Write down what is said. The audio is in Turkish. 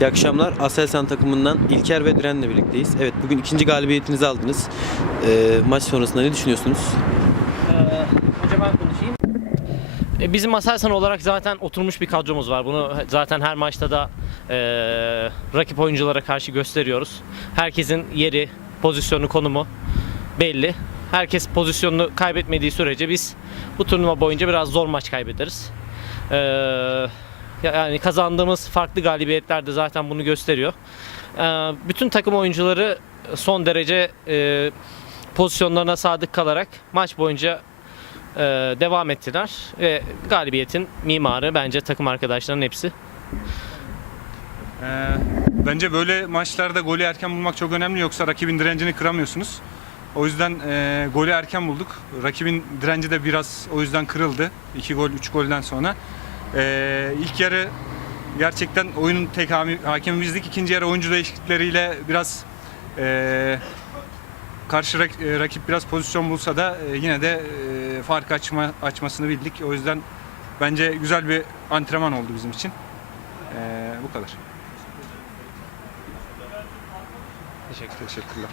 İyi akşamlar. Aselsan takımından İlker ve Diren'le birlikteyiz. Evet bugün ikinci galibiyetinizi aldınız. Ee, maç sonrasında ne düşünüyorsunuz? Önce ben konuşayım. E, Bizim Aselsan olarak zaten oturmuş bir kadromuz var. Bunu zaten her maçta da e, rakip oyunculara karşı gösteriyoruz. Herkesin yeri, pozisyonu, konumu belli. Herkes pozisyonunu kaybetmediği sürece biz bu turnuva boyunca biraz zor maç kaybederiz. E, yani kazandığımız farklı galibiyetler de zaten bunu gösteriyor. E, bütün takım oyuncuları son derece e, pozisyonlarına sadık kalarak maç boyunca e, devam ettiler ve galibiyetin mimarı bence takım arkadaşlarının hepsi. Ee, bence böyle maçlarda golü erken bulmak çok önemli yoksa rakibin direncini kıramıyorsunuz. O yüzden e, golü erken bulduk. Rakibin direnci de biraz o yüzden kırıldı. 2 gol, 3 golden sonra. Ee, ilk yarı gerçekten oyunun tek hakemimizdik. İkinci yarı oyuncu değişiklikleriyle biraz e, karşı rak- e, rakip biraz pozisyon bulsa da e, yine de e, fark açma açmasını bildik. O yüzden bence güzel bir antrenman oldu bizim için. Ee, bu kadar. Teşekkür Teşekkürler.